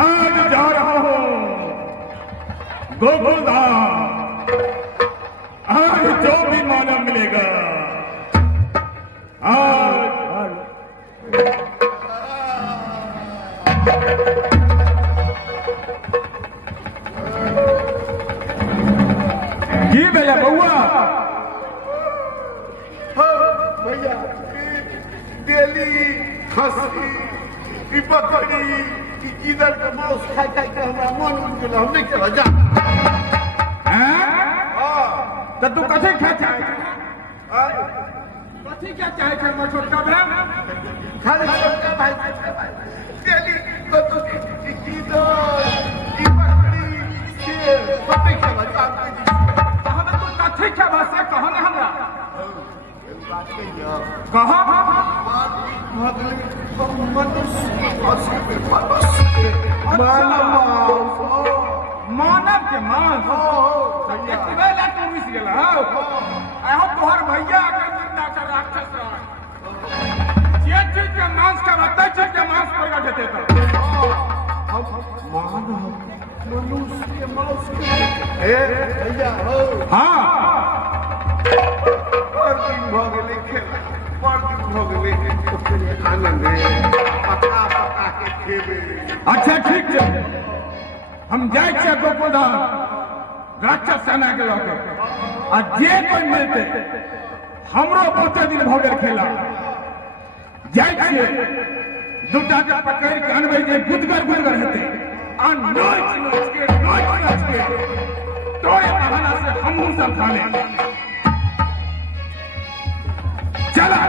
आज जा रहा हूं गोकुलधाम। आज जो भी मानव मिलेगा आज की भैया बउआ भैया डेली खसी पकड़ी इधर के मांस खाई खाई के हमरा मन उड़ गेल। हम नहीं खेला जा। तो तू कथी खा चाहे कथी क्या चाहे छे हमर छोटका भाई? खाली छोटका भाई डेली तो इधर पकड़ी से सब नहीं खेला जा। हम तो कथी खेबा से कहो ने हमरा बात कहियो कहो मानव के मांस एक बेला तू मिस गेला हो तोहर भैया के जिंदा कर राक्षस रह जे चीज के मांस का बता चीज के मांस प्रकट हेते तो मनुष्य के मांस के भैया हो हां पर दिन भ गेले खेला पर दिन भ गेले आनंद पका पका के खेबे। अच्छा ठीक है हम जाए छे गोकुलधाम राक्षस सेना के लगे आ जे कोई मिलते हमरो बहुते दिन भ गेल खेला जाए छे दूटा के पकड़ के अनबै जे गुदगर गुदगर हेते आ नोच के तो ये बहाना से हमहू सब खा ले चला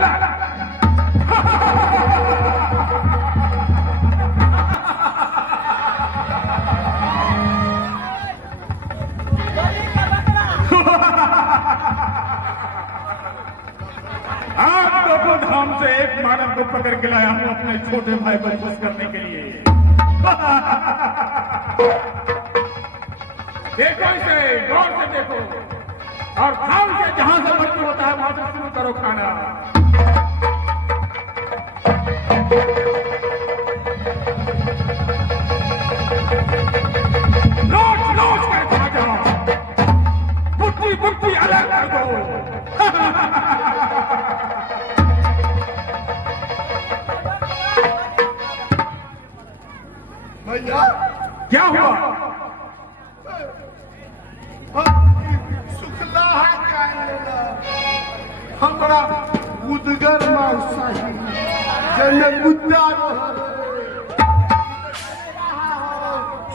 आज गोकुलधाम से एक मानव को पकड़ के लाया हूं अपने छोटे भाई को खुश करने के लिए। देखो इसे गौर से देखो और खाओ से जहां से मृत्यु होता है वहां से शुरू करो खाना। नोच नोच कर खा जाओ बुट्टी बुट्टी अलग कर दो। भैया क्या हुआ? शुक्ला है क्या हमरा गुदगर मांस चाहिए जने गुद्दा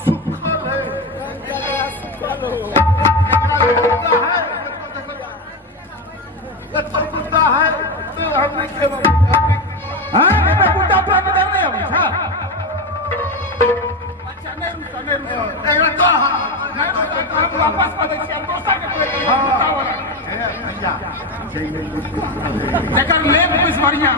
सुखल है गुद्दा है तो हम नहीं खेबो। हाँ ये गुड्डा पूरा नहीं अभी हाँ हम वापस कर देंगे हम दोस्ता के प्लेट में गुड्डा वाला लेकर ले पुलिस बढ़िया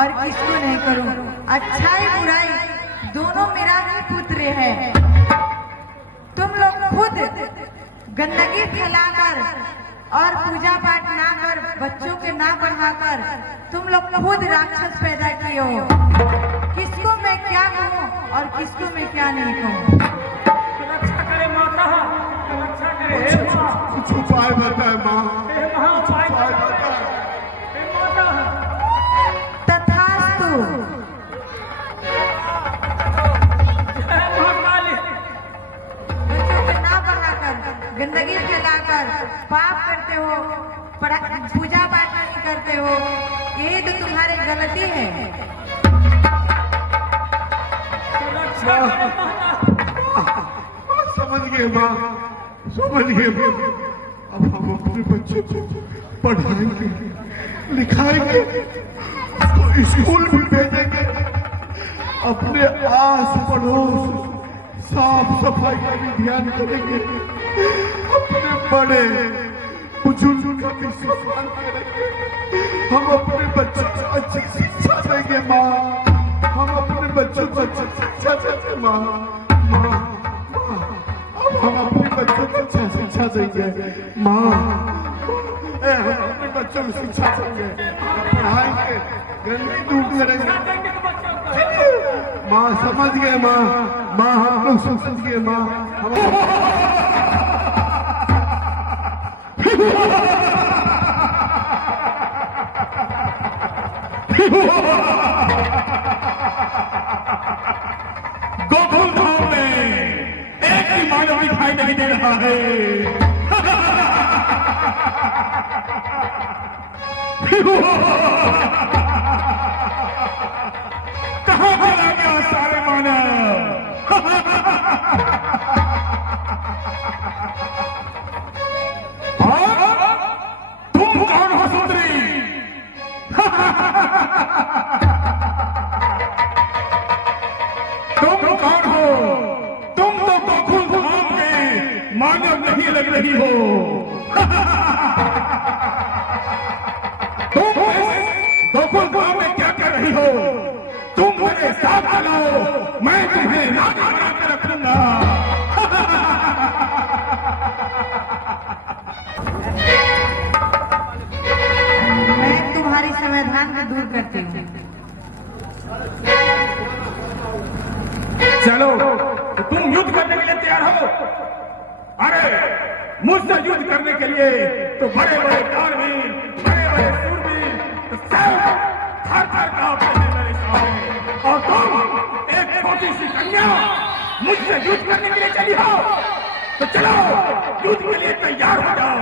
और किसको नहीं करूं। अच्छाई बुराई दोनों मेरा ही पुत्र है। तुम लोग खुद गंदगी फैलाकर और पूजा पाठ ना कर, बच्चों के ना बढ़ाकर तुम लोग खुद राक्षस पैदा किए हो। किसको मैं क्या कहूँ और किसको मैं क्या नहीं कहूँ। रक्षा करे माता, रक्षा करे हे माँ। कुछ उपाय बताए माँ, हे माँ उपाय उपाय बताए। बताए। हे माता, तथास्तु। जय महाकाली। बच्चों को ना बढ़ाकर, गंदगी फैलाकर पाप करते हो, पूजा पाठ नहीं करते हो, यही तो तुम्हारी गलती है। रक्षा करे माता। समझ गए माँ, समझ गए माँ। अब हम अपने बच्चों को पढ़ाएंगे, लिखाएंगे, उसको स्कूल भी भेजेंगे, अपने आस पड़ोस साफ सफाई का भी ध्यान करेंगे, अपने बड़े बुजुर्ग का भी सम्मान करेंगे। हम अपने बच्चों को अच्छी शिक्षा देंगे माँ, हम अपने बच्चों को अच्छी शिक्षा देंगे माँ। माँ, अब हम अपने बच्चों को अच्छा शिक्षा देंगे माँ। हम अपने बच्चों को शिक्षा देंगे, पढ़ाएंगे, गंदगी दूर करेंगे माँ। समझ गए माँ, माँ हम लोग समझ गए माँ। गोकुल धाम में एक भी मानव दिखाई नहीं दे रहा है। कहाँ चला गया सारे मानव? तुम कौन हो सुंदरी? तुम कौन हो? तुम तो गोकुल धाम के मानव नहीं लग रही हो। तुम गोकुल धाम में क्या कर रही हो? तुम मेरे साथ चलो, मैं तुम्हें राजा बना के रखूंगा। मैं तुम्हारी समाधान को दूर करती हूँ। चलो, तो तुम युद्ध करने के लिए तैयार हो? अरे मुझसे युद्ध करने के लिए तो बड़े बड़े कारवीर, बड़े बड़े सूरवीर सब थर थर कांपते हैं मेरे सामने। और तुम एक छोटी सी कन्या मुझसे युद्ध करने के लिए चली हो? तो चलो युद्ध के लिए तैयार हो जाओ।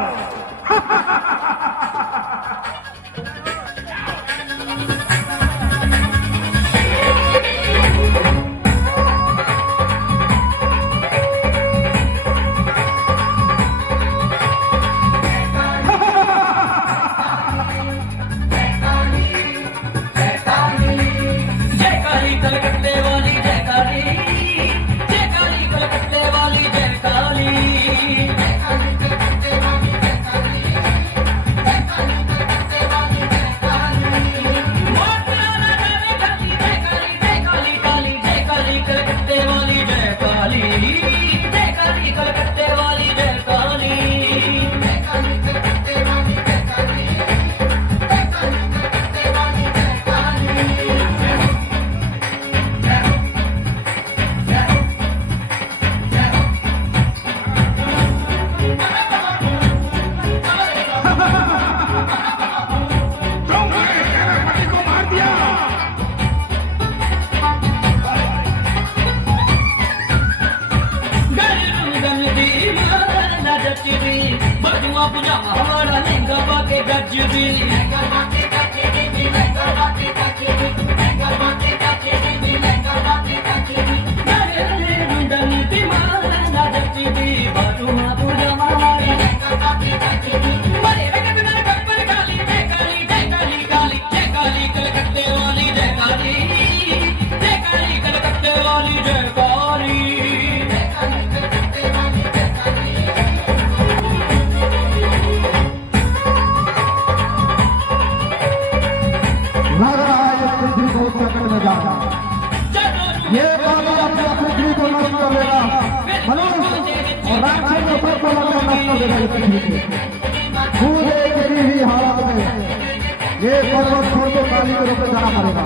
के रूप में जाना पड़ेगा,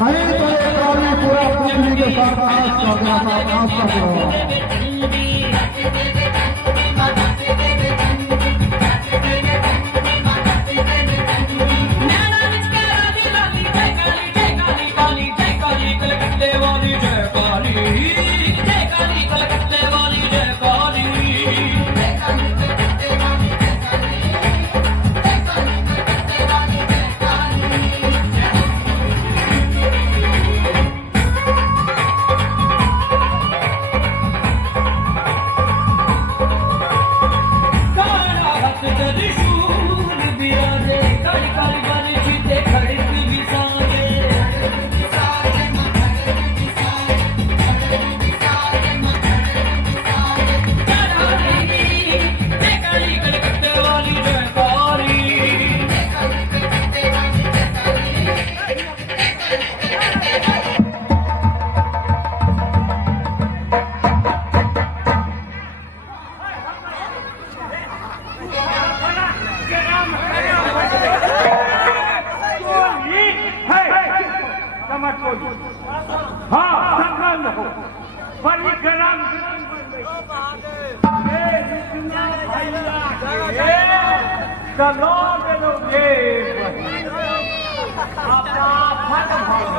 नहीं तो ये ट्रॉली पूरा पृथ्वी के साथ नाश कर देगा, नाश कर देगा। चलो ये अपना फट भाग